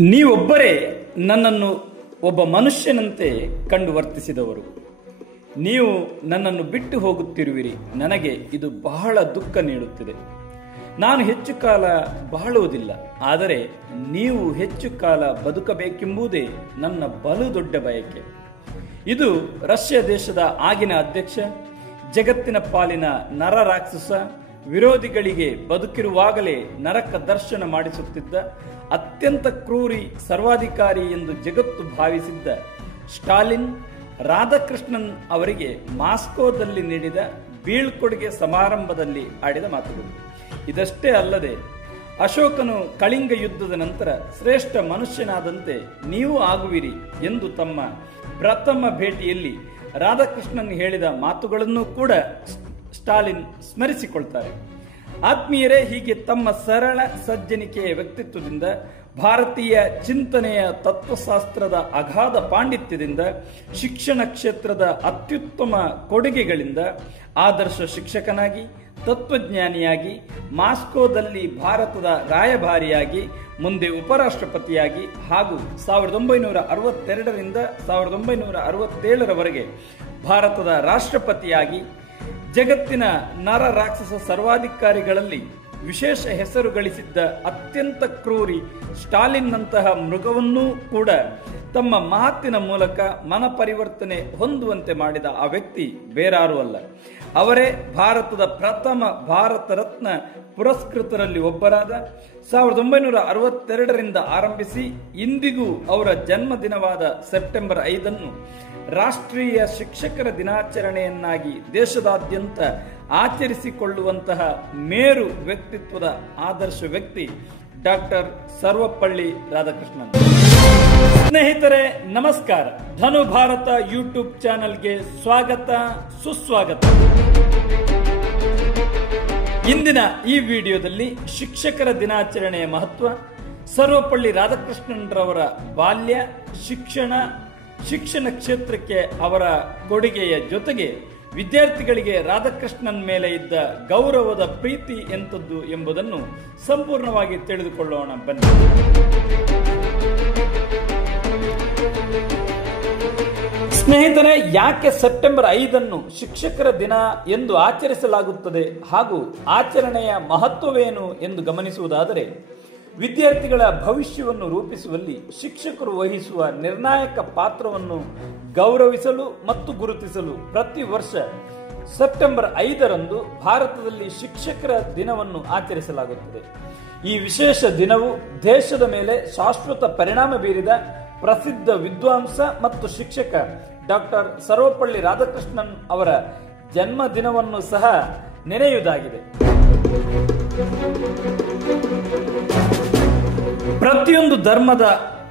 ನೀವೊಬ್ಬರೇ ನನ್ನನ್ನು ಒಬ್ಬ ಮನುಷ್ಯನಂತೆ ಕಂಡು ವರ್ತಿಸಿದವರು. ನೀವು ನನ್ನನ್ನು ಬಿಟ್ಟು ಹೋಗುತ್ತಿರುವಿರಿ. ನನಗೆ ಇದು ಬಹಳ ದುಃಖ ನೀಡುತ್ತಿದೆ. ನಾನು ಹೆಚ್ಚು ಕಾಲ ಬಾಳುವುದಿಲ್ಲ, ಆದರೆ ನೀವು ಹೆಚ್ಚು ಕಾಲ ಬದುಕಬೇಕೆಂಬುದೇ ನನ್ನ ಬಲು ದೊಡ್ಡ ಬಯಕೆ. ಇದು ರಷ್ಯಾ ದೇಶದ ಆಗಿನ ಅಧ್ಯಕ್ಷ, ಜಗತ್ತಿನ ಪಾಲಿನ ನರರಾಕ್ಷಸ, ವಿರೋಧಿಗಳಿಗೆ ಬದುಕಿರುವಾಗಲೇ ನರಕ ದರ್ಶನ ಮಾಡಿಸುತ್ತಿದ್ದ, ಅತ್ಯಂತ ಕ್ರೂರಿ ಸರ್ವಾಧಿಕಾರಿ ಎಂದು ಜಗತ್ತು ಭಾವಿಸಿದ್ದ ಸ್ಟಾಲಿನ್ ರಾಧಾಕೃಷ್ಣನ್ ಅವರಿಗೆ ಮಾಸ್ಕೋದಲ್ಲಿ ನೀಡಿದ ಬೀಳ್ಕೊಡುಗೆ ಸಮಾರಂಭದಲ್ಲಿ ಆಡಿದ ಮಾತುಗಳು. ಇದಷ್ಟೇ ಅಲ್ಲದೆ ಅಶೋಕನು ಕಳಿಂಗ ಯುದ್ಧದ ನಂತರ ಶ್ರೇಷ್ಠ ಮನುಷ್ಯನಾದಂತೆ ನೀವು ಆಗುವಿರಿ ಎಂದು ತಮ್ಮ ಪ್ರಥಮ ಭೇಟಿಯಲ್ಲಿ ರಾಧಾಕೃಷ್ಣನ್ ಹೇಳಿದ ಮಾತುಗಳನ್ನು ಕೂಡ ಸ್ಟಾಲಿನ್ ಸ್ಮರಿಸಿಕೊಳ್ತಾರೆ. ಆತ್ಮೀಯರೇ, ಹೀಗೆ ತಮ್ಮ ಸರಳ ಸಜ್ಜನಿಕೆಯ ವ್ಯಕ್ತಿತ್ವದಿಂದ, ಭಾರತೀಯ ಚಿಂತನೆಯ ತತ್ವಶಾಸ್ತ್ರದ ಅಗಾಧ ಪಾಂಡಿತ್ಯದಿಂದ, ಶಿಕ್ಷಣ ಕ್ಷೇತ್ರದ ಅತ್ಯುತ್ತಮ ಕೊಡುಗೆಗಳಿಂದ ಆದರ್ಶ ಶಿಕ್ಷಕನಾಗಿ, ತತ್ವಜ್ಞಾನಿಯಾಗಿ, ಮಾಸ್ಕೋದಲ್ಲಿ ಭಾರತದ ರಾಯಭಾರಿಯಾಗಿ, ಮುಂದೆ ಉಪರಾಷ್ಟ್ರಪತಿಯಾಗಿ ಹಾಗೂ 1962ರಿಂದ 1967ರವರೆಗೆ ಭಾರತದ ರಾಷ್ಟ್ರಪತಿಯಾಗಿ ಜಗತ್ತಿನ ನರ ರಾಕ್ಷಸ ಸರ್ವಾಧಿಕಾರಿಗಳಲ್ಲಿ ವಿಶೇಷ ಹೆಸರು ಗಳಿಸಿದ್ದ ಅತ್ಯಂತ ಕ್ರೂರಿ ಸ್ಟಾಲಿನ್ನಂತಹ ಮೃಗವನ್ನೂ ಕೂಡ ತಮ್ಮ ಮಾತಿನ ಮೂಲಕ ಮನಪರಿವರ್ತನೆ ಹೊಂದುವಂತೆ ಮಾಡಿದ ಆ ವ್ಯಕ್ತಿ ಬೇರಾರೂ ಅಲ್ಲ. ಅವರೇ ಭಾರತದ ಪ್ರಥಮ ಭಾರತ ರತ್ನ ಪುರಸ್ಕೃತರಲ್ಲಿ ಒಬ್ಬರಾದ 1962ರಿಂದ ಆರಂಭಿಸಿ ಇಂದಿಗೂ ಅವರ ಜನ್ಮದಿನವಾದ ಸೆಪ್ಟೆಂಬರ್ 5 ರಾಷ್ಟ್ರೀಯ ಶಿಕ್ಷಕರ ದಿನಾಚರಣೆಯನ್ನಾಗಿ ದೇಶದಾದ್ಯಂತ ಆಚರಿಸಿಕೊಳ್ಳುವಂತಹ ಮೇರು ವ್ಯಕ್ತಿತ್ವದ ಆದರ್ಶ ವ್ಯಕ್ತಿ ಡಾಕ್ಟರ್ ಸರ್ವಪಳ್ಳಿ ರಾಧಾಕೃಷ್ಣನ್. ಸ್ನೇಹಿತರೆ, ನಮಸ್ಕಾರ. ಧನು ಭಾರತ ಯೂಟ್ಯೂಬ್ ಚಾನೆಲ್ಗೆ ಸ್ವಾಗತ, ಸುಸ್ವಾಗತ. ಇಂದಿನ ಈ ವಿಡಿಯೋದಲ್ಲಿ ಶಿಕ್ಷಕರ ದಿನಾಚರಣೆಯ ಮಹತ್ವ, ಸರ್ವಪಳ್ಳಿ ರಾಧಾಕೃಷ್ಣನ್ರವರ ಬಾಲ್ಯ, ಶಿಕ್ಷಣ ಕ್ಷೇತ್ರಕ್ಕೆ ಅವರ ಕೊಡುಗೆಯ ಜೊತೆಗೆ ವಿದ್ಯಾರ್ಥಿಗಳಿಗೆ ರಾಧಾಕೃಷ್ಣನ್ ಮೇಲೆ ಇದ್ದ ಗೌರವದ ಪ್ರೀತಿ ಎಂಥದ್ದು ಎಂಬುದನ್ನು ಸಂಪೂರ್ಣವಾಗಿ ತಿಳಿದುಕೊಳ್ಳೋಣ ಬನ್ನಿ. ಸ್ನೇಹಿತರೆ, ಯಾಕೆ ಸೆಪ್ಟೆಂಬರ್ 5 ಶಿಕ್ಷಕರ ದಿನ ಎಂದು ಆಚರಿಸಲಾಗುತ್ತದೆ ಹಾಗೂ ಆಚರಣೆಯ ಮಹತ್ವವೇನು ಎಂದು ಗಮನಿಸುವುದಾದರೆ, ವಿದ್ಯಾರ್ಥಿಗಳ ಭವಿಷ್ಯವನ್ನು ರೂಪಿಸುವಲ್ಲಿ ಶಿಕ್ಷಕರು ವಹಿಸುವ ನಿರ್ಣಾಯಕ ಪಾತ್ರವನ್ನು ಗೌರವಿಸಲು ಮತ್ತು ಗುರುತಿಸಲು ಪ್ರತಿ ವರ್ಷ ಸೆಪ್ಟೆಂಬರ್ 5ರಂದು ಭಾರತದಲ್ಲಿ ಶಿಕ್ಷಕರ ದಿನವನ್ನು ಆಚರಿಸಲಾಗುತ್ತದೆ. ಈ ವಿಶೇಷ ದಿನವು ದೇಶದ ಮೇಲೆ ಶಾಶ್ವತ ಪರಿಣಾಮ ಬೀರಿದ ಪ್ರಸಿದ್ಧ ವಿದ್ವಾಂಸ ಮತ್ತು ಶಿಕ್ಷಕ ಡಾಕ್ಟರ್ ಸರ್ವಪಳ್ಳಿ ರಾಧಾಕೃಷ್ಣನ್ ಅವರ ಜನ್ಮ ದಿನವನ್ನು ಸಹ ನೆನೆಯುವುದಾಗಿದೆ. ಪ್ರತಿಯೊಂದು ಧರ್ಮದ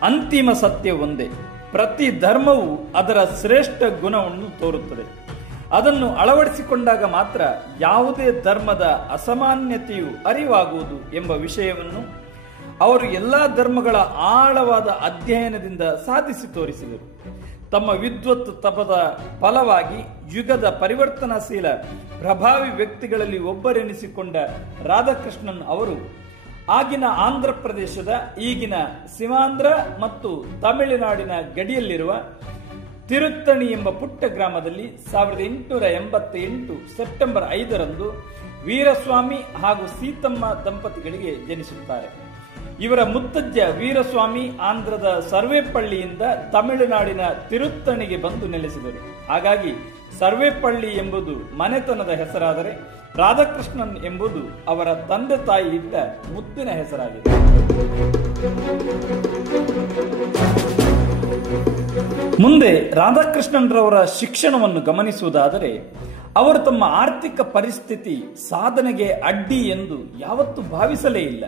ಅಂತಿಮ ಸತ್ಯ ಒಂದೇ. ಪ್ರತಿ ಧರ್ಮವು ಅದರ ಶ್ರೇಷ್ಠ ಗುಣವನ್ನು ತೋರುತ್ತದೆ. ಅದನ್ನು ಅಳವಡಿಸಿಕೊಂಡಾಗ ಮಾತ್ರ ಯಾವುದೇ ಧರ್ಮದ ಅಸಾಮಾನ್ಯತೆಯು ಅರಿವಾಗುವುದು ಎಂಬ ವಿಷಯವನ್ನು ಅವರು ಎಲ್ಲಾ ಧರ್ಮಗಳ ಆಳವಾದ ಅಧ್ಯಯನದಿಂದ ಸಾಧಿಸಿ ತೋರಿಸಿದರು. ತಮ್ಮ ವಿದ್ವತ್ ತಪದ ಫಲವಾಗಿ ಯುಗದ ಪರಿವರ್ತನಾಶೀಲ ಪ್ರಭಾವಿ ವ್ಯಕ್ತಿಗಳಲ್ಲಿ ಒಬ್ಬರೆನಿಸಿಕೊಂಡ ರಾಧಾಕೃಷ್ಣನ್ ಅವರು ಆಗಿನ ಆಂಧ್ರ ಪ್ರದೇಶದ, ಈಗಿನ ಸೀಮಾಂಧ್ರ ಮತ್ತು ತಮಿಳುನಾಡಿನ ಗಡಿಯಲ್ಲಿರುವ ತಿರುತ್ತಣಿ ಎಂಬ ಪುಟ್ಟ ಗ್ರಾಮದಲ್ಲಿ 1888 ಸೆಪ್ಟೆಂಬರ್ 5ರಂದು ವೀರಸ್ವಾಮಿ ಹಾಗೂ ಸೀತಮ್ಮ ದಂಪತಿಗಳಿಗೆ ಜನಿಸುತ್ತಾರೆ. ಇವರ ಮುತ್ತಜ್ಜ ವೀರಸ್ವಾಮಿ ಆಂಧ್ರದ ಸರ್ವೇಪಳ್ಳಿಯಿಂದ ತಮಿಳುನಾಡಿನ ತಿರುತ್ತಣಿಗೆ ಬಂದು ನೆಲೆಸಿದರು. ಹಾಗಾಗಿ ಸರ್ವೇಪಳ್ಳಿ ಎಂಬುದು ಮನೆತನದ ಹೆಸರಾದರೆ ರಾಧಾಕೃಷ್ಣನ್ ಎಂಬುದು ಅವರ ತಂದೆ ತಾಯಿ ಇದ್ದ ಮುದ್ದಿನ ಹೆಸರಾಗಿದೆ. ಮುಂದೆ ರಾಧಾಕೃಷ್ಣನ್ರವರ ಶಿಕ್ಷಣವನ್ನು ಗಮನಿಸುವುದಾದರೆ, ಅವರು ತಮ್ಮ ಆರ್ಥಿಕ ಪರಿಸ್ಥಿತಿ ಸಾಧನೆಗೆ ಅಡ್ಡಿ ಎಂದು ಯಾವತ್ತೂ ಭಾವಿಸಲೇ ಇಲ್ಲ.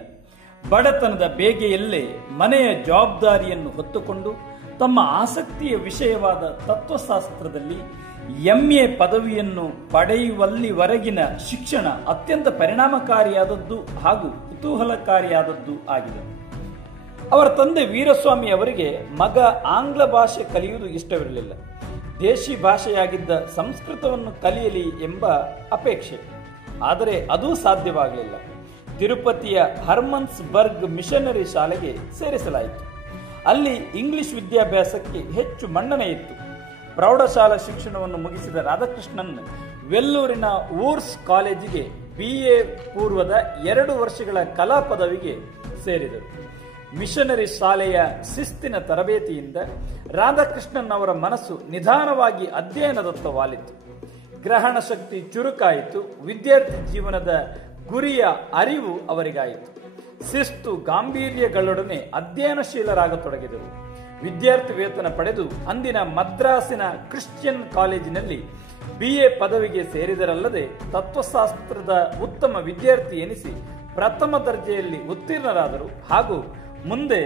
ಬಡತನದ ಬೇಗೆಯಲ್ಲೇ ಮನೆಯ ಜವಾಬ್ದಾರಿಯನ್ನು ಹೊತ್ತುಕೊಂಡು ತಮ್ಮ ಆಸಕ್ತಿಯ ವಿಷಯವಾದ ತತ್ವಶಾಸ್ತ್ರದಲ್ಲಿ MA ಪದವಿಯನ್ನು ಪಡೆಯುವಲ್ಲಿವರೆಗಿನ ಶಿಕ್ಷಣ ಅತ್ಯಂತ ಪರಿಣಾಮಕಾರಿಯಾದದ್ದು ಹಾಗೂ ಕುತೂಹಲಕಾರಿಯಾದದ್ದು ಆಗಿದೆ. ಅವರ ತಂದೆ ವೀರಸ್ವಾಮಿ ಅವರಿಗೆ ಮಗ ಆಂಗ್ಲ ಭಾಷೆ ಕಲಿಯುವುದು ಇಷ್ಟವಿರಲಿಲ್ಲ. ದೇಶಿ ಭಾಷೆಯಾಗಿದ್ದ ಸಂಸ್ಕೃತವನ್ನು ಕಲಿಯಲಿ ಎಂಬ ಅಪೇಕ್ಷೆ. ಆದರೆ ಅದೂ ಸಾಧ್ಯವಾಗಲಿಲ್ಲ. ತಿರುಪತಿಯ ಹರ್ಮನ್ಸ್ ಬರ್ಗ್ ಮಿಷನರಿ ಶಾಲೆಗೆ ಸೇರಿಸಲಾಯಿತು. ಅಲ್ಲಿ ಇಂಗ್ಲಿಷ್ ವಿದ್ಯಾಭ್ಯಾಸಕ್ಕೆ ಹೆಚ್ಚು ಮನ್ನಣೆ ಇತ್ತು. ಪ್ರೌಢಶಾಲಾ ಶಿಕ್ಷಣವನ್ನು ಮುಗಿಸಿದ ರಾಧಾಕೃಷ್ಣನ್ ವೆಲ್ಲೂರಿನ ವೂರ್ಸ್ ಕಾಲೇಜಿಗೆ BA ಪೂರ್ವದ 2 ವರ್ಷಗಳ ಕಲಾ ಪದವಿಗೆ ಸೇರಿದರು. ಮಿಷನರಿ ಶಾಲೆಯ ಶಿಸ್ತಿನ ತರಬೇತಿಯಿಂದ ರಾಧಾಕೃಷ್ಣನ್ ಅವರ ಮನಸ್ಸು ನಿಧಾನವಾಗಿ ಅಧ್ಯಯನದತ್ತ ವಾಲಿತು. ಗ್ರಹಣ ಶಕ್ತಿ ಚುರುಕಾಯಿತು. ವಿದ್ಯಾರ್ಥಿ ಜೀವನದ ಗುರಿಯ ಅರಿವು ಅವರಿಗಾಯಿತು. ಶಿಸ್ತು ಗಾಂಭೀರ್ಯಗಳೊಡನೆ ಅಧ್ಯಯನಶೀಲರಾಗತೊಡಗಿದರು. ವಿದ್ಯಾರ್ಥಿ ವೇತನ ಪಡೆದು ಅಂದಿನ ಮದ್ರಾಸಿನ ಕ್ರಿಶ್ಚಿಯನ್ ಕಾಲೇಜಿನಲ್ಲಿ BA ಪದವಿಗೆ ಸೇರಿದರಲ್ಲದೆ ತತ್ವಶಾಸ್ತ್ರದ ಉತ್ತಮ ವಿದ್ಯಾರ್ಥಿ ಎನಿಸಿ ಪ್ರಥಮ ದರ್ಜೆಯಲ್ಲಿ ಉತ್ತೀರ್ಣರಾದರು. ಹಾಗೂ ಮುಂದೆ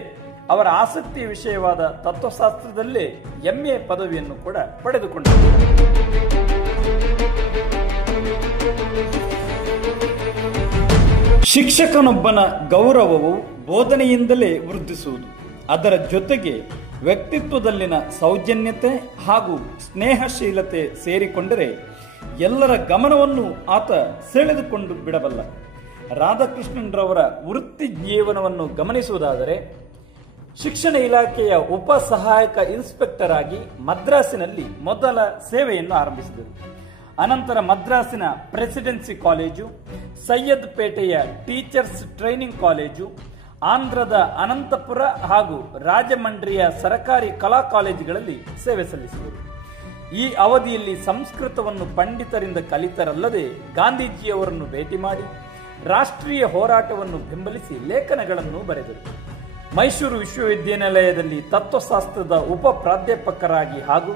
ಅವರ ಆಸಕ್ತಿಯ ವಿಷಯವಾದ ತತ್ವಶಾಸ್ತ್ರದಲ್ಲೇ MA ಪದವಿಯನ್ನು ಕೂಡ ಪಡೆದುಕೊಂಡರು. ಶಿಕ್ಷಕನೊಬ್ಬನ ಗೌರವವು ಬೋಧನೆಯಿಂದಲೇ ವೃದ್ಧಿಸುವುದು. ಅದರ ಜೊತೆಗೆ ವ್ಯಕ್ತಿತ್ವದಲ್ಲಿನ ಸೌಜನ್ಯತೆ ಹಾಗೂ ಸ್ನೇಹಶೀಲತೆ ಸೇರಿಕೊಂಡರೆ ಎಲ್ಲರ ಗಮನವನ್ನು ಆತ ಸೆಳೆದುಕೊಂಡು ಬಿಡಬಲ್ಲ. ರಾಧಾಕೃಷ್ಣನ್ರವರ ವೃತ್ತಿ ಜೀವನವನ್ನು ಗಮನಿಸುವುದಾದರೆ, ಶಿಕ್ಷಣ ಇಲಾಖೆಯ ಉಪ ಸಹಾಯಕ ಇನ್ಸ್ಪೆಕ್ಟರ್ ಆಗಿ ಮದ್ರಾಸಿನಲ್ಲಿ ಮೊದಲ ಸೇವೆಯನ್ನು ಆರಂಭಿಸಿದರು. ಅನಂತರ ಮದ್ರಾಸಿನ ಪ್ರೆಸಿಡೆನ್ಸಿ ಕಾಲೇಜು, ಸೈಯದ್ ಪೇಟೆಯ ಟೀಚರ್ಸ್ ಟ್ರೈನಿಂಗ್ ಕಾಲೇಜು, ಆಂಧ್ರದ ಅನಂತಪುರ ಹಾಗೂ ರಾಜಮಂಡ್ರಿಯ ಸರಕಾರಿ ಕಲಾ ಕಾಲೇಜುಗಳಲ್ಲಿ ಸೇವೆ ಸಲ್ಲಿಸಿದರು. ಈ ಅವಧಿಯಲ್ಲಿ ಸಂಸ್ಕೃತವನ್ನು ಪಂಡಿತರಿಂದ ಕಲಿತರಲ್ಲದೆ ಗಾಂಧೀಜಿಯವರನ್ನು ಭೇಟಿ ಮಾಡಿ ರಾಷ್ಟ್ರೀಯ ಹೋರಾಟವನ್ನು ಬೆಂಬಲಿಸಿ ಲೇಖನಗಳನ್ನು ಬರೆದರು. ಮೈಸೂರು ವಿಶ್ವವಿದ್ಯಾನಿಲಯದಲ್ಲಿ ತತ್ವಶಾಸ್ತ್ರದ ಉಪ ಪ್ರಾಧ್ಯಾಪಕರಾಗಿ ಹಾಗೂ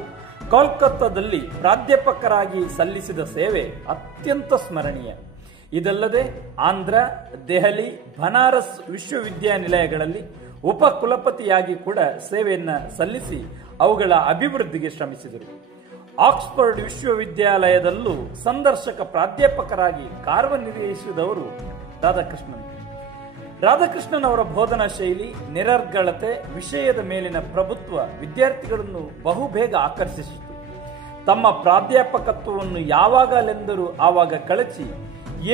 ಕೋಲ್ಕತ್ತಾದಲ್ಲಿ ಪ್ರಾಧ್ಯಾಪಕರಾಗಿ ಸಲ್ಲಿಸಿದ ಸೇವೆ ಅತ್ಯಂತ ಸ್ಮರಣೀಯ. ಇದಲ್ಲದೆ ಆಂಧ್ರ, ದೆಹಲಿ, ಬನಾರಸ್ ವಿಶ್ವವಿದ್ಯಾನಿಲಯಗಳಲ್ಲಿ ಉಪ ಕುಲಪತಿಯಾಗಿ ಕೂಡ ಸೇವೆಯನ್ನ ಸಲ್ಲಿಸಿ ಅವುಗಳ ಅಭಿವೃದ್ಧಿಗೆ ಶ್ರಮಿಸಿದರು. ಆಕ್ಸ್ಫರ್ಡ್ ವಿಶ್ವವಿದ್ಯಾಲಯದಲ್ಲೂ ಸಂದರ್ಶಕ ಪ್ರಾಧ್ಯಾಪಕರಾಗಿ ಕಾರ್ಯನಿರ್ವಹಿಸಿದವರು ರಾಧಾಕೃಷ್ಣನ್. ರಾಧಾಕೃಷ್ಣನ್ ಅವರ ಬೋಧನಾ ಶೈಲಿ, ನಿರರ್ಗಳತೆ, ವಿಷಯದ ಮೇಲಿನ ಪ್ರಭುತ್ವ ವಿದ್ಯಾರ್ಥಿಗಳನ್ನು ಬಹುಬೇಗ ಆಕರ್ಷಿಸಿತು. ತಮ್ಮ ಪ್ರಾಧ್ಯಾಪಕತ್ವವನ್ನು ಯಾವಾಗಲೆಂದರೂ ಆವಾಗ ಕಳಚಿ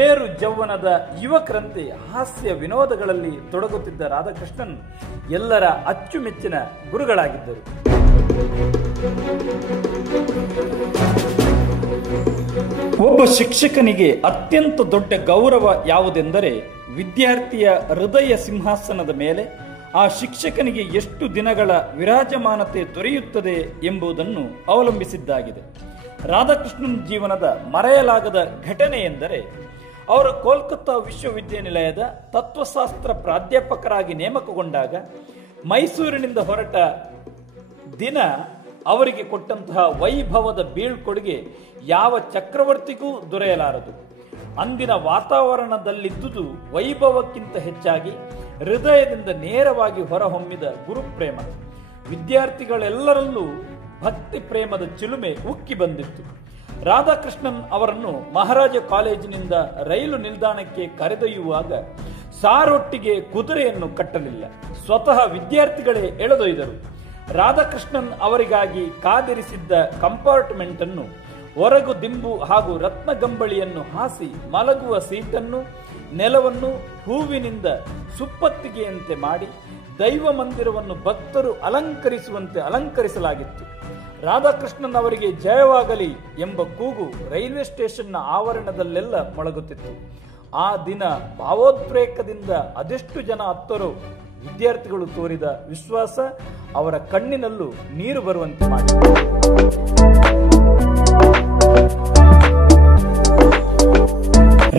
ಏರು ಜೌವನದ ಯುವಕರಂತೆ ಹಾಸ್ಯ ವಿನೋದಗಳಲ್ಲಿ ತೊಡಗುತ್ತಿದ್ದ ರಾಧಾಕೃಷ್ಣನ್ ಎಲ್ಲರ ಅಚ್ಚುಮೆಚ್ಚಿನ ಗುರುಗಳಾಗಿದ್ದರು. ಒಬ್ಬ ಶಿಕ್ಷಕನಿಗೆ ಅತ್ಯಂತ ದೊಡ್ಡ ಗೌರವ ಯಾವುದೆಂದರೆ, ವಿದ್ಯಾರ್ಥಿಯ ಹೃದಯ ಸಿಂಹಾಸನದ ಮೇಲೆ ಆ ಶಿಕ್ಷಕನಿಗೆ ಎಷ್ಟು ದಿನಗಳ ವಿರಾಜಮಾನತೆ ದೊರೆಯುತ್ತದೆ ಎಂಬುದನ್ನು ಅವಲಂಬಿಸಿದ್ದಾಗಿದೆ. ರಾಧಾಕೃಷ್ಣನ್ ಜೀವನದ ಮರೆಯಲಾಗದ ಘಟನೆ ಎಂದರೆ, ಅವರು ಕೋಲ್ಕತ್ತಾ ವಿಶ್ವವಿದ್ಯಾನಿಲಯದ ತತ್ವಶಾಸ್ತ್ರ ಪ್ರಾಧ್ಯಾಪಕರಾಗಿ ನೇಮಕಗೊಂಡಾಗ ಮೈಸೂರಿನಿಂದ ಹೊರಟ ದಿನ ಅವರಿಗೆ ಕೊಟ್ಟಂತಹ ವೈಭವದ ಬೀಳ್ಕೊಡುಗೆ ಯಾವ ಚಕ್ರವರ್ತಿಗೂ ದೊರೆಯಲಾರದು. ಅಂದಿನ ವಾತಾವರಣದಲ್ಲಿದ್ದುದು ವೈಭವಕ್ಕಿಂತ ಹೆಚ್ಚಾಗಿ ಹೃದಯದಿಂದ ನೇರವಾಗಿ ಹೊರಹೊಮ್ಮಿದ ಗುರುಪ್ರೇಮ. ವಿದ್ಯಾರ್ಥಿಗಳೆಲ್ಲರಲ್ಲೂ ಭಕ್ತಿ ಪ್ರೇಮದ ಚಿಲುಮೆ ಉಕ್ಕಿ ಬಂದಿತ್ತು. ರಾಧಾಕೃಷ್ಣನ್ ಅವರನ್ನು ಮಹಾರಾಜ ಕಾಲೇಜಿನಿಂದ ರೈಲು ನಿಲ್ದಾಣಕ್ಕೆ ಕರೆದೊಯ್ಯುವಾಗ ಸಾರೊಟ್ಟಿಗೆ ಕುದುರೆಯನ್ನು ಕಟ್ಟಲಿಲ್ಲ, ಸ್ವತಃ ವಿದ್ಯಾರ್ಥಿಗಳೇ ಎಳೆದೊಯ್ದರು. ರಾಧಾಕೃಷ್ಣನ್ ಅವರಿಗಾಗಿ ಕಾದಿರಿಸಿದ್ದ ಕಂಪಾರ್ಟ್ಮೆಂಟ್ ಅನ್ನು, ಹೊರಗು ದಿಂಬು ಹಾಗೂ ರತ್ನಗಂಬಳಿಯನ್ನು ಹಾಸಿ ಮಲಗುವ ಸೀಟನ್ನು, ನೆಲವನ್ನು ಹೂವಿನಿಂದ ಸುಪ್ಪತ್ತಿಗೆಯಂತೆ ಮಾಡಿ ದೈವ ಮಂದಿರವನ್ನು ಭಕ್ತರು ಅಲಂಕರಿಸುವಂತೆ ಅಲಂಕರಿಸಲಾಗಿತ್ತು. ರಾಧಾಕೃಷ್ಣನ್ ಅವರಿಗೆ ಜಯವಾಗಲಿ ಎಂಬ ಕೂಗು ರೈಲ್ವೆ ಸ್ಟೇಷನ್ನ ಆವರಣದಲ್ಲೆಲ್ಲ ಮೊಳಗುತ್ತಿತ್ತು. ಆ ದಿನ ಭಾವೋದ್ರೇಕದಿಂದ ಅದೆಷ್ಟು ಜನ ಹತ್ತರೋ ವಿದ್ಯಾರ್ಥಿಗಳು ತೋರಿದ ವಿಶ್ವಾಸ ಅವರ ಕಣ್ಣಿನಲ್ಲೂ ನೀರು ಬರುವಂತೆ ಮಾಡಿತು.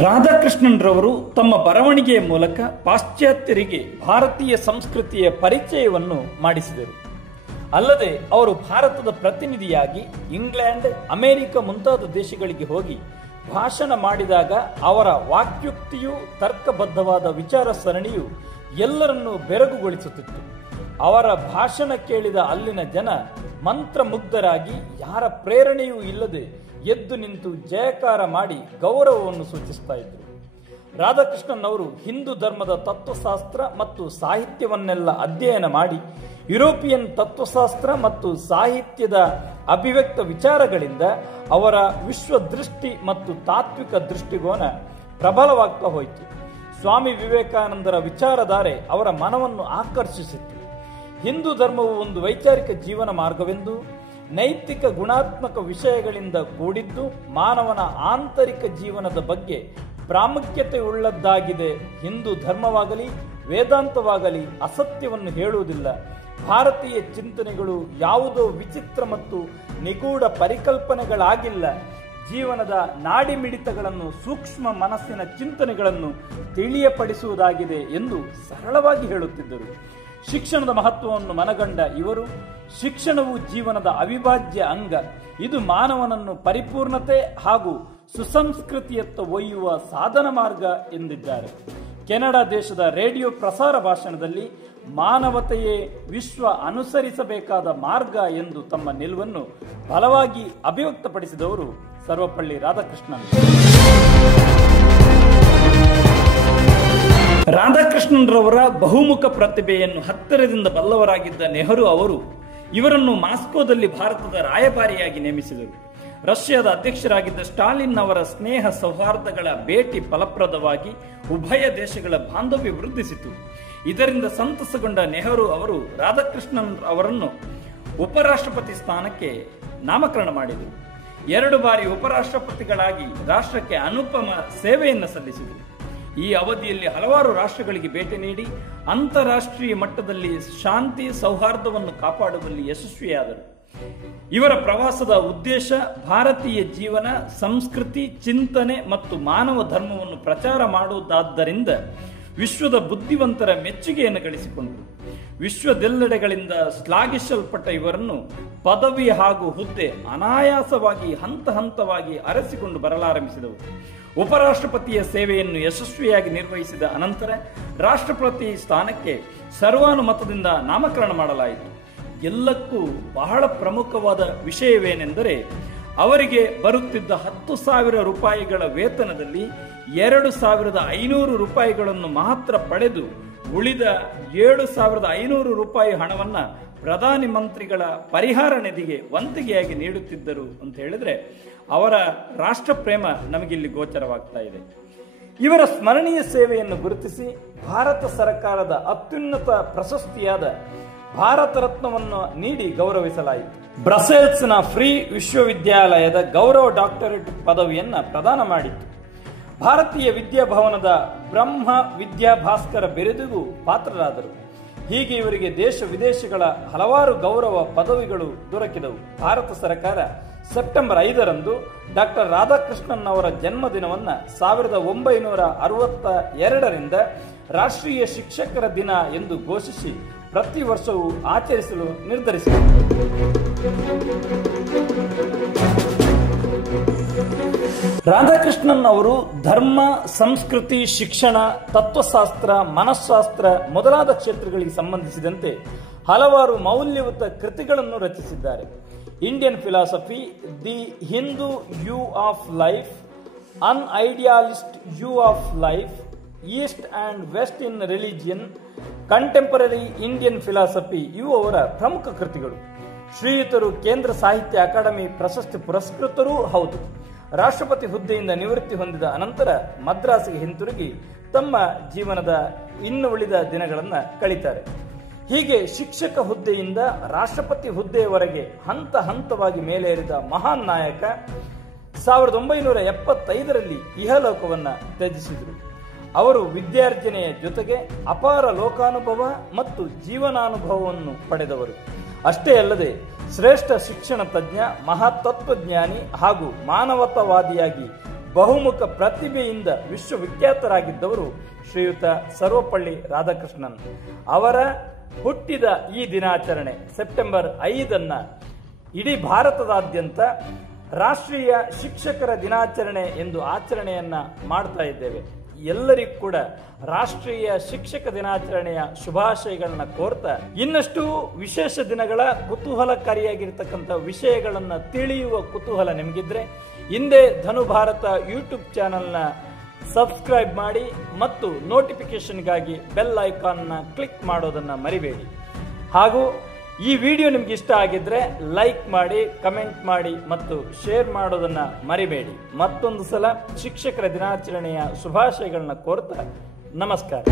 ರಾಧಾಕೃಷ್ಣನ್ ರವರು ತಮ್ಮ ಬರವಣಿಗೆಯ ಮೂಲಕ ಪಾಶ್ಚಾತ್ಯರಿಗೆ ಭಾರತೀಯ ಸಂಸ್ಕೃತಿಯ ಪರಿಚಯವನ್ನು ಮಾಡಿಸಿದರು. ಅಲ್ಲದೆ ಅವರು ಭಾರತದ ಪ್ರತಿನಿಧಿಯಾಗಿ ಇಂಗ್ಲೆಂಡ್, ಅಮೆರಿಕ ಮುಂತಾದ ದೇಶಗಳಿಗೆ ಹೋಗಿ ಭಾಷಣ ಮಾಡಿದಾಗ ಅವರ ವಾಕ್ಯುಕ್ತಿಯು, ತರ್ಕಬದ್ಧವಾದ ವಿಚಾರ ಸರಣಿಯು ಎಲ್ಲರನ್ನೂ ಬೆರಗುಗೊಳಿಸುತ್ತಿತ್ತು. ಅವರ ಭಾಷಣ ಕೇಳಿದ ಅಲ್ಲಿನ ಜನ ಮಂತ್ರಮುಗ್ಧರಾಗಿ ಯಾರ ಪ್ರೇರಣೆಯೂ ಇಲ್ಲದೆ ಎದ್ದು ನಿಂತು ಜಯಕಾರ ಮಾಡಿ ಗೌರವವನ್ನು ಸೂಚಿಸ್ತಾ ಇದ್ರು. ರಾಧಾಕೃಷ್ಣನ್ ಅವರು ಹಿಂದೂ ಧರ್ಮದ ತತ್ವಶಾಸ್ತ್ರ ಮತ್ತು ಸಾಹಿತ್ಯವನ್ನೆಲ್ಲ ಅಧ್ಯಯನ ಮಾಡಿ ಯುರೋಪಿಯನ್ ತತ್ವಶಾಸ್ತ್ರ ಮತ್ತು ಸಾಹಿತ್ಯದ ಅಭಿವ್ಯಕ್ತ ವಿಚಾರಗಳಿಂದ ಅವರ ವಿಶ್ವದೃಷ್ಟಿ ಮತ್ತು ತಾತ್ವಿಕ ದೃಷ್ಟಿಕೋನ ಪ್ರಬಲವಾಗ್ತಾ ಹೋಯಿತು. ಸ್ವಾಮಿ ವಿವೇಕಾನಂದರ ವಿಚಾರಧಾರೆ ಅವರ ಮನವನ್ನು ಆಕರ್ಷಿಸಿತ್ತು. ಹಿಂದೂ ಧರ್ಮವು ಒಂದು ವೈಚಾರಿಕ ಜೀವನ ಮಾರ್ಗವೆಂದು, ನೈತಿಕ ಗುಣಾತ್ಮಕ ವಿಷಯಗಳಿಂದ ಕೂಡಿದ್ದು, ಮಾನವನ ಆಂತರಿಕ ಜೀವನದ ಬಗ್ಗೆ ಪ್ರಾಮುಖ್ಯತೆ ಉಳ್ಳದ್ದಾಗಿದೆ. ಹಿಂದೂ ಧರ್ಮವಾಗಲಿ ವೇದಾಂತವಾಗಲಿ ಅಸತ್ಯವನ್ನು ಹೇಳುವುದಿಲ್ಲ. ಭಾರತೀಯ ಚಿಂತನೆಗಳು ಯಾವುದೋ ವಿಚಿತ್ರ ಮತ್ತು ನಿಗೂಢ ಪರಿಕಲ್ಪನೆಗಳಾಗಿಲ್ಲ. ಜೀವನದ ನಾಡಿಮಿಡಿತಗಳನ್ನು, ಸೂಕ್ಷ್ಮ ಮನಸ್ಸಿನ ಚಿಂತನೆಗಳನ್ನು ತಿಳಿಯಪಡಿಸುವುದಾಗಿದೆ ಎಂದು ಸರಳವಾಗಿ ಹೇಳುತ್ತಿದ್ದರು. ಶಿಕ್ಷಣದ ಮಹತ್ವವನ್ನು ಮನಗಂಡ ಇವರು, ಶಿಕ್ಷಣವು ಜೀವನದ ಅವಿಭಾಜ್ಯ ಅಂಗ, ಇದು ಮಾನವನನ್ನು ಪರಿಪೂರ್ಣತೆ ಹಾಗೂ ಸುಸಂಸ್ಕೃತಿಯತ್ತ ಒಯ್ಯುವ ಸಾಧನ ಮಾರ್ಗ ಎಂದಿದ್ದಾರೆ. ಕೆನಡಾ ದೇಶದ ರೇಡಿಯೋ ಪ್ರಸಾರ ಭಾಷಣದಲ್ಲಿ ಮಾನವತೆಯೇ ವಿಶ್ವ ಅನುಸರಿಸಬೇಕಾದ ಮಾರ್ಗ ಎಂದು ತಮ್ಮ ನಿಲುವನ್ನು ಬಲವಾಗಿ ಅಭಿವ್ಯಕ್ತಪಡಿಸಿದವರು ಸರ್ವಪಳ್ಳಿ ರಾಧಾಕೃಷ್ಣನ್. ರಾಧಾಕೃಷ್ಣನ್ರವರ ಬಹುಮುಖ ಪ್ರತಿಭೆಯನ್ನು ಹತ್ತಿರದಿಂದ ಬಲ್ಲವರಾಗಿದ್ದ ನೆಹರು ಅವರು ಇವರನ್ನು ಮಾಸ್ಕೋದಲ್ಲಿ ಭಾರತದ ರಾಯಭಾರಿಯಾಗಿ ನೇಮಿಸಿದರು. ರಷ್ಯಾದ ಅಧ್ಯಕ್ಷರಾಗಿದ್ದ ಸ್ಟಾಲಿನ್ ಅವರ ಸ್ನೇಹ ಸೌಹಾರ್ದಗಳ ಭೇಟಿ ಫಲಪ್ರದವಾಗಿ ಉಭಯ ದೇಶಗಳ ಬಾಂಧವ್ಯ ವೃದ್ಧಿಸಿತು. ಇದರಿಂದ ಸಂತಸಗೊಂಡ ನೆಹರು ಅವರು ರಾಧಾಕೃಷ್ಣನ್ ಅವರನ್ನು ಉಪರಾಷ್ಟ್ರಪತಿ ಸ್ಥಾನಕ್ಕೆ ನಾಮಕರಣ ಮಾಡಿದರು. 2 ಬಾರಿ ಉಪರಾಷ್ಟ್ರಪತಿಗಳಾಗಿ ರಾಷ್ಟ್ರಕ್ಕೆ ಅನುಪಮ ಸೇವೆಯನ್ನು ಸಲ್ಲಿಸಿದರು. ಈ ಅವಧಿಯಲ್ಲಿ ಹಲವಾರು ರಾಷ್ಟ್ರಗಳಿಗೆ ಭೇಟಿ ನೀಡಿ ಅಂತಾರಾಷ್ಟ್ರೀಯ ಮಟ್ಟದಲ್ಲಿ ಶಾಂತಿ ಸೌಹಾರ್ದವನ್ನು ಕಾಪಾಡುವಲ್ಲಿ ಯಶಸ್ವಿಯಾದರು. ಇವರ ಪ್ರವಾಸದ ಉದ್ದೇಶ ಭಾರತೀಯ ಜೀವನ, ಸಂಸ್ಕೃತಿ, ಚಿಂತನೆ ಮತ್ತು ಮಾನವ ಧರ್ಮವನ್ನು ಪ್ರಚಾರ ಮಾಡುವುದಾದ್ದರಿಂದ ವಿಶ್ವದ ಬುದ್ಧಿವಂತರ ಮೆಚ್ಚುಗೆಯನ್ನು ಗಳಿಸಿಕೊಂಡರು. ವಿಶ್ವದೆಲ್ಲೆಡೆಗಳಿಂದ ಶ್ಲಾಘಿಸಲ್ಪಟ್ಟ ಇವರನ್ನು ಪದವಿ ಹಾಗೂ ಹುದ್ದೆ ಅನಾಯಾಸವಾಗಿ ಹಂತ ಹಂತವಾಗಿ ಅರಸಿಕೊಂಡು ಬರಲಾರಂಭಿಸಿದವು. ಉಪರಾಷ್ಟ್ರಪತಿಯ ಸೇವೆಯನ್ನು ಯಶಸ್ವಿಯಾಗಿ ನಿರ್ವಹಿಸಿದ ಅನಂತರ ರಾಷ್ಟ್ರಪತಿ ಸ್ಥಾನಕ್ಕೆ ಸರ್ವಾನುಮತದಿಂದ ನಾಮಕರಣ ಮಾಡಲಾಯಿತು. ಎಲ್ಲಕ್ಕೂ ಬಹಳ ಪ್ರಮುಖವಾದ ವಿಷಯವೇನೆಂದರೆ, ಅವರಿಗೆ ಬರುತ್ತಿದ್ದ 10,000 ರೂಪಾಯಿಗಳ ವೇತನದಲ್ಲಿ 2,500 ರೂಪಾಯಿಗಳನ್ನು ಮಾತ್ರ ಪಡೆದು ಉಳಿದ 7,500 ರೂಪಾಯಿ ಹಣವನ್ನ ಪ್ರಧಾನಿ ಮಂತ್ರಿಗಳ ಪರಿಹಾರ ನಿಧಿಗೆ ವಂತಿಗೆಯಾಗಿ ನೀಡುತ್ತಿದ್ದರು ಅಂತ ಹೇಳಿದ್ರೆ ಅವರ ರಾಷ್ಟ್ರ ಪ್ರೇಮ ನಮಗಿಲ್ಲಿ ಗೋಚರವಾಗ್ತಾ ಇದೆ. ಇವರ ಸ್ಮರಣೀಯ ಸೇವೆಯನ್ನು ಗುರುತಿಸಿ ಭಾರತ ಸರ್ಕಾರದ ಅತ್ಯುನ್ನತ ಪ್ರಶಸ್ತಿಯಾದ ಭಾರತ ರತ್ನವನ್ನು ನೀಡಿ ಗೌರವಿಸಲಾಯಿತು. ಬ್ರಸೆಲ್ಸ್ನ ಫ್ರೀ ವಿಶ್ವವಿದ್ಯಾಲಯದ ಗೌರವ ಡಾಕ್ಟರೇಟ್ ಪದವಿಯನ್ನು ಪ್ರದಾನ ಮಾಡಿತು. ಭಾರತೀಯ ವಿದ್ಯಾಭವನದ ಬ್ರಹ್ಮ ವಿದ್ಯಾಭಾಸ್ಕರ ಬಿರುದಿಗೂ ಪಾತ್ರರಾದರು. ಹೀಗೆ ಇವರಿಗೆ ದೇಶ ವಿದೇಶಗಳ ಹಲವಾರು ಗೌರವ ಪದವಿಗಳು ದೊರಕಿದವು. ಭಾರತ ಸರ್ಕಾರ ಸೆಪ್ಟೆಂಬರ್ 5ರಂದು ಡಾಕ್ಟರ್ ರಾಧಾಕೃಷ್ಣನ್ ಅವರ ಜನ್ಮದಿನವನ್ನು 1962ರಿಂದ ರಾಷ್ಟ್ರೀಯ ಶಿಕ್ಷಕರ ದಿನ ಎಂದು ಘೋಷಿಸಿ ಪ್ರತಿ ವರ್ಷವೂ ಆಚರಿಸಲು ನಿರ್ಧರಿಸಿದರು. ರಾಧಾಕೃಷ್ಣನ್ ಅವರು ಧರ್ಮ, ಸಂಸ್ಕೃತಿ, ಶಿಕ್ಷಣ, ತತ್ವಶಾಸ್ತ್ರ, ಮನಃಶಾಸ್ತ್ರ ಮೊದಲಾದ ಕ್ಷೇತ್ರಗಳಿಗೆ ಸಂಬಂಧಿಸಿದಂತೆ ಹಲವಾರು ಮೌಲ್ಯಯುತ ಕೃತಿಗಳನ್ನು ರಚಿಸಿದ್ದಾರೆ. Indian philosophy, the Hindu view of life, an idealist view of life, east and west in religion, contemporary Indian philosophy ಇವು ಅವರ ಪ್ರಮುಖ ಕೃತಿಗಳು. ಶ್ರೀಯುತರು ಕೇಂದ್ರ ಸಾಹಿತ್ಯ ಅಕಾಡೆಮಿ ಪ್ರಶಸ್ತಿ ಪುರಸ್ಕೃತರೂ ಹೌದು. ರಾಷ್ಟ್ರಪತಿ ಹುದ್ದೆಯಿಂದ ನಿವೃತ್ತಿ ಹೊಂದಿದ ಅನಂತರ ಮದ್ರಾಸಿಗೆ ಹಿಂತಿರುಗಿ ತಮ್ಮ ಜೀವನದ ಇನ್ನು ಉಳಿದ ದಿನಗಳನ್ನು ಕಳೀತಾರೆ. ಹೀಗೆ ಶಿಕ್ಷಕ ಹುದ್ದೆಯಿಂದ ರಾಷ್ಟ್ರಪತಿ ಹುದ್ದೆಯವರೆಗೆ ಹಂತ ಹಂತವಾಗಿ ಮೇಲೇರಿದ ಮಹಾನ್ ನಾಯಕ 1975ರಲ್ಲಿ ಇಹಲೋಕವನ್ನ ತ್ಯಜಿಸಿದರು. ಅವರು ವಿದ್ಯಾರ್ಜನೆಯ ಜೊತೆಗೆ ಅಪಾರ ಲೋಕಾನುಭವ ಮತ್ತು ಜೀವನಾನುಭವವನ್ನು ಪಡೆದವರು. ಅಷ್ಟೇ ಅಲ್ಲದೆ ಶ್ರೇಷ್ಠ ಶಿಕ್ಷಣ ತಜ್ಞ, ಮಹಾತತ್ವಜ್ಞಾನಿ ಹಾಗೂ ಮಾನವತಾವಾದಿಯಾಗಿ ಬಹುಮುಖ ಪ್ರತಿಭೆಯಿಂದ ವಿಶ್ವವಿಖ್ಯಾತರಾಗಿದ್ದವರು ಶ್ರೀಯುತ ಸರ್ವಪಳ್ಳಿ ರಾಧಾಕೃಷ್ಣನ್. ಅವರ ಹುಟ್ಟಿದ ಈ ದಿನಾಚರಣೆ ಸೆಪ್ಟೆಂಬರ್ 5 ಇಡೀ ಭಾರತದಾದ್ಯಂತ ರಾಷ್ಟ್ರೀಯ ಶಿಕ್ಷಕರ ದಿನಾಚರಣೆ ಎಂದು ಆಚರಣೆಯನ್ನ ಮಾಡ್ತಾ ಇದ್ದೇವೆ. ಎಲ್ಲರಿಗೂ ಕೂಡ ರಾಷ್ಟ್ರೀಯ ಶಿಕ್ಷಕ ದಿನಾಚರಣೆಯ ಶುಭಾಶಯಗಳನ್ನ ಕೋರ್ತಾ, ಇನ್ನಷ್ಟು ವಿಶೇಷ ದಿನಗಳ ಕುತೂಹಲಕಾರಿಯಾಗಿರ್ತಕ್ಕಂಥ ವಿಷಯಗಳನ್ನ ತಿಳಿಯುವ ಕುತೂಹಲ ನಿಮಗಿದ್ರೆ ಹಿಂದೆ ಧನು ಭಾರತ ಯೂಟ್ಯೂಬ್ ಚಾನೆಲ್ನ ಸಬ್ಸ್ಕ್ರೈಬ್ ಮಾಡಿ ಮತ್ತು ನೋಟಿಫಿಕೇಶನ್ಗಾಗಿ ಬೆಲ್ ಐಕಾನ್ನ ಕ್ಲಿಕ್ ಮಾಡೋದನ್ನ ಮರಿಬೇಡಿ. ಹಾಗೂ ಈ ವಿಡಿಯೋ ನಿಮ್ಗೆ ಇಷ್ಟ ಆಗಿದ್ರೆ ಲೈಕ್ ಮಾಡಿ, ಕಮೆಂಟ್ ಮಾಡಿ ಮತ್ತು ಶೇರ್ ಮಾಡೋದನ್ನ ಮರಿಬೇಡಿ. ಮತ್ತೊಂದು ಸಲ ಶಿಕ್ಷಕರ ದಿನಾಚರಣೆಯ ಶುಭಾಶಯಗಳನ್ನ ಕೋರ್ತಾ ನಮಸ್ಕಾರ.